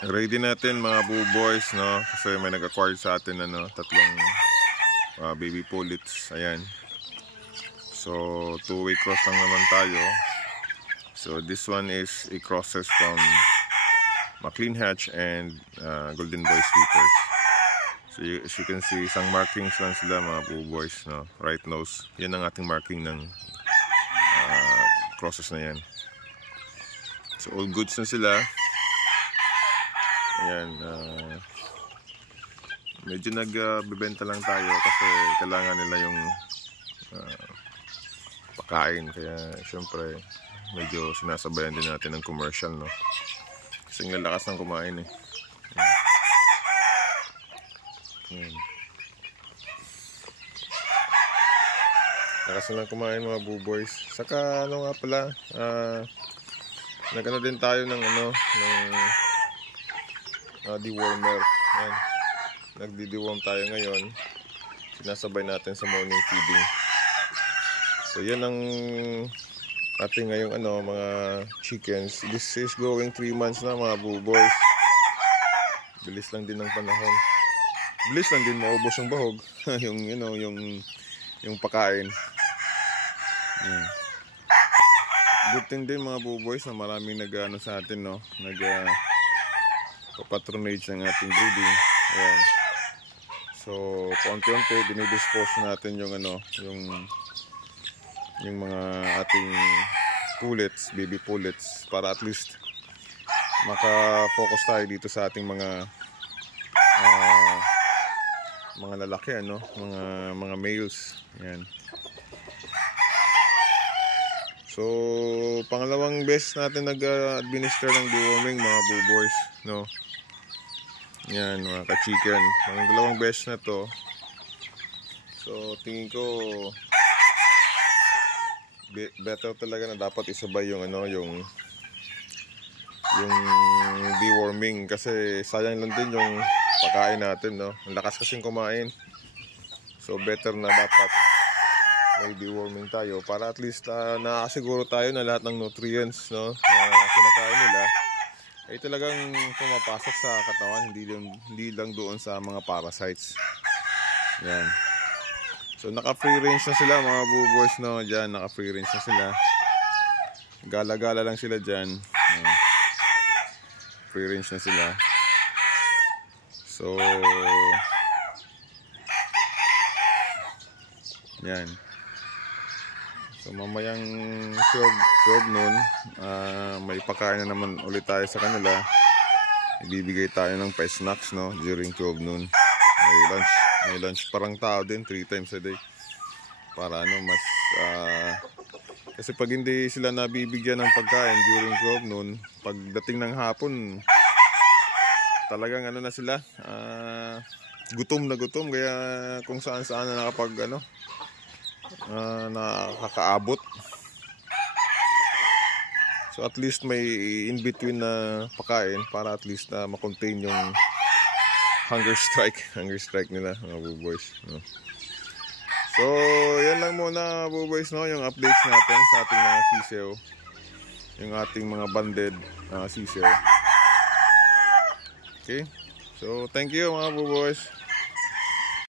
Ready natin mga buboys, no? Kasi may nag-acquire sa atin tatlong baby pullets. Ayan. So, two-way cross lang naman tayo. So, this one is a crosses from McLean Hatch and Golden Boy Sweepers. So, as you can see, isang markings lang sila mga buboys, no? Right nose. Yan ang ating marking ng crosses na yan. So, all goods na sila. Ayan, medyo nagbebenta lang tayo kasi kailangan nila yung pakain. Kaya syempre medyo sinasabayan din natin ng commercial, no? Kasi ang lakas ng kumain eh. Ayan. Lakas na lang kumain mga buboys. Saka ano nga pala, nagano din tayo ng dewormer. Ayan. Nagdi-deworm tayo ngayon. Sinasabay natin sa morning feeding. So yan ang ating ngayong mga chickens. This is going 3 months na mga buboys. Bilis lang din ng panahon. Bilis lang din maubos yung bahog. yung pakain. Good thing din mga buboys na maraming nag-ano sa atin, no? Patronage ng ating breeding. Ayan. So, konti-unti dinidispose natin yung mga ating pullets, baby pullets, para at least maka-focus tayo dito sa ating mga lalaki, mga males. Ayan. So, pangalawang beses natin nag-administer ng deworming mga buboys, no? Yan mga ka-chicken. Ang dalawang beses na to. So tingin ko better talaga na dapat isabay yung deworming kasi sayang lang din yung pagkain natin, no? Ang lakas kasing kumain. So better na dapat may deworming tayo para at least nakasiguro tayo na lahat ng nutrients, no, na kinakain nila ay talagang pumapasok sa katawan, hindi lang doon sa mga parasites. Yan. So naka-free range na sila mga buboys, no? Diyan naka-free range na sila. Gala-gala lang sila diyan. Free range na sila. So yan. So mamayang 12 noon, may pakain na naman ulit tayo sa kanila. Ibibigay tayo ng pa-snacks, no, during 12 noon. May lunch parang tao din 3 times a day. Para mas kasi pag hindi sila nabibigyan ng pagkain during 12 noon, pagdating ng hapon talagang na sila, gutom na gutom, kaya kung saan-saan na nakakaabot. So at least may in between na pakain para at least ma-contain yung hunger strike nila mga buboys, no? So yan lang muna buboys, no, yung updates natin sa ating mga sisew, yung ating mga banded sisew. Okay, so thank you mga buboys.